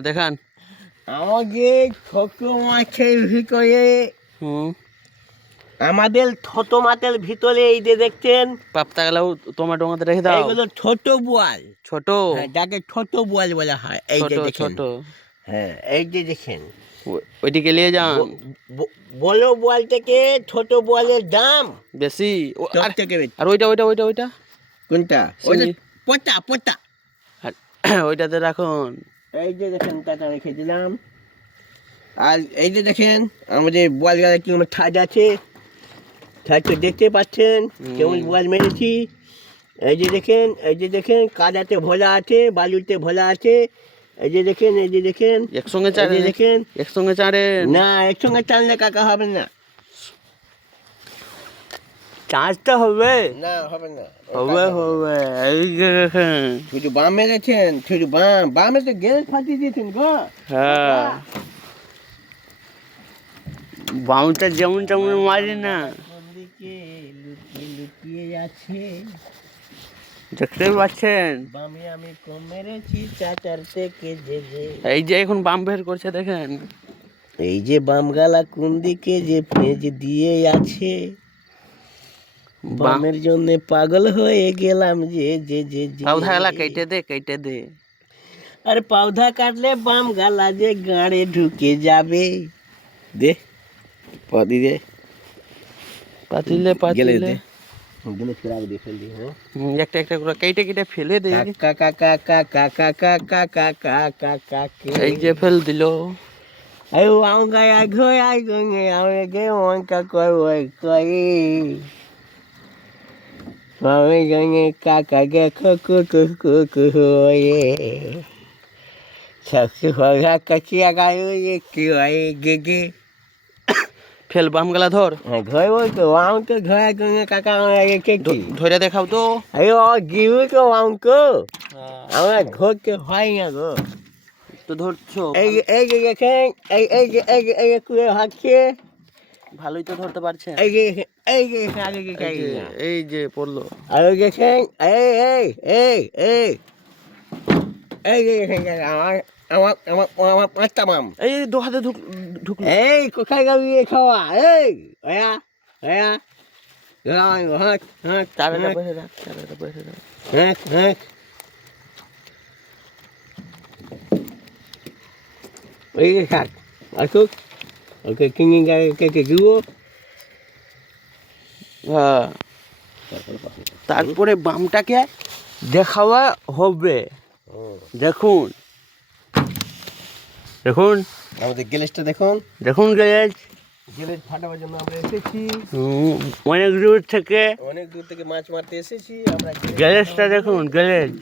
দেখান আমাকে ছোট মাছের ভিতরে আমাদের ছোট মাছের ভিতরে এই যে দেখছেন পাপ্তা গেলেও টমেটো মতো রেখে দাও। এইগুলো ছোট বোয়াল, ছোট যাকে ছোট বোয়াল বলা হয়। এই যে ছোট দেখেন, ছোট হ্যাঁ এই যে দেখেন, ওইদিকে নিয়ে যান। বড় বোয়াল থেকে ছোট বোয়ালের দাম বেশি সব থেকে বেশি। আর ওইটা ওইটা ওইটা ওইটা কোনটা? ওইটা পোতা পোতা। ওইটাতে রাখুন। এই যে দেখেন, টাকা রেখে দিলাম। আর এই যে দেখেন আমাদের বোয়াল গালা কেমন ঠাজ আছে, ঠাজ তো দেখতে পাচ্ছেন কেমন বোয়াল মেরেছি। এই যে দেখেন, এই যে দেখেন, কাদাতে ভোলা আছে, বালুতে ভোলা আছে। এই যে দেখেন, এই যে দেখেন, একসঙ্গে চারে দেখেন, একসঙ্গে চারে না একসঙ্গে চাললে কাকা হবে না, চার্জটা হবে না হবে না, হবে হবে। এই যে দেখেন, শুধু বাম মেরেছেন, শুধু বাম, বামে তো গ্যাস ফাটিয়ে দিয়েছেন গো। হ্যাঁ বাউটা যেমন তেমন মারি না, দিকে লুকিয়ে লুকিয়ে আছে। দেখতে পাচ্ছেন বামে আমি কম মেরেছি, চাচার থেকে যে যে। এই যে এখন বাম বের করছে দেখেন। এই যে বাম গালা কোন দিকে যে পেঁচ দিয়ে আছে, বামের জন্য পাগল হয়ে গেলাম যে যে যে যে। পৌধা গালা কেটে দে কেটে দে। আরে পৌধা কাটলে বাম গালা যে গাঁড়ে ঢুকে যাবে। দে পাতি দে, পাতিলে পাতিলে গেলে ফেরাক দিয়ে ফেল দিয়ে। একটা একটা করে কেটে কেটে ফেলে দে। কাকা কাকা কাকা কাকা কাকা কাকা এই যে ফেল দিল। এই আউঙ্গা আই ঘই আই গঙ্গে আমি গে ওঙ্কা কই ওই কই আমি গঙ্গে কাকা গে কুকু কুকু কুয়ে सबसे होगा कचिया गायो ये की आई गे गे ফেল বাম গালা ধর। ঘই ওই তো আউং তো ঘই গঙ্গে কাকা এই কে কি ধরে দেখাও তো। আয়ো গিউ তো আউং কো আমরা ঘর কে হয় না গো। তো ধরছো এই এই যে দেখেন, এই এই যে এই যে এই যে কুয়ে হাঁকছে, ভালোই তো ধরতে পারছেন। এই যে এই যে আগে যে এই যে পড়লো। আর দেখেন, এই এই এই এই এই যে দেখেন আমার আমার আমার আমার পাঁচটা মাম। এই দু হাতে ঢুকলো। এই কোথায় যাবি খাওয়া? এই ওয়া ওয়া গায় হাত হাত চারাটা বসে রাখ, চারাটা বসে রাখ। হাত হাত এই যে খাক আসুক। ওকে কিনে গায়ে কেটে দিব। হ্যাঁ তারপরে বামটাকে দেখাওয়া হবে। দেখুন দেখুন আমাদের গ্যালেজটা দেখুন, দেখুন গ্যারেজ। গ্যালেজ ফাটাবার জন্য আমরা এসেছি অনেক দূর থেকে। অনেক দূর থেকে মাছ মারতে এসেছি আমরা। গ্যারেজটা দেখুন, গ্যারেজ।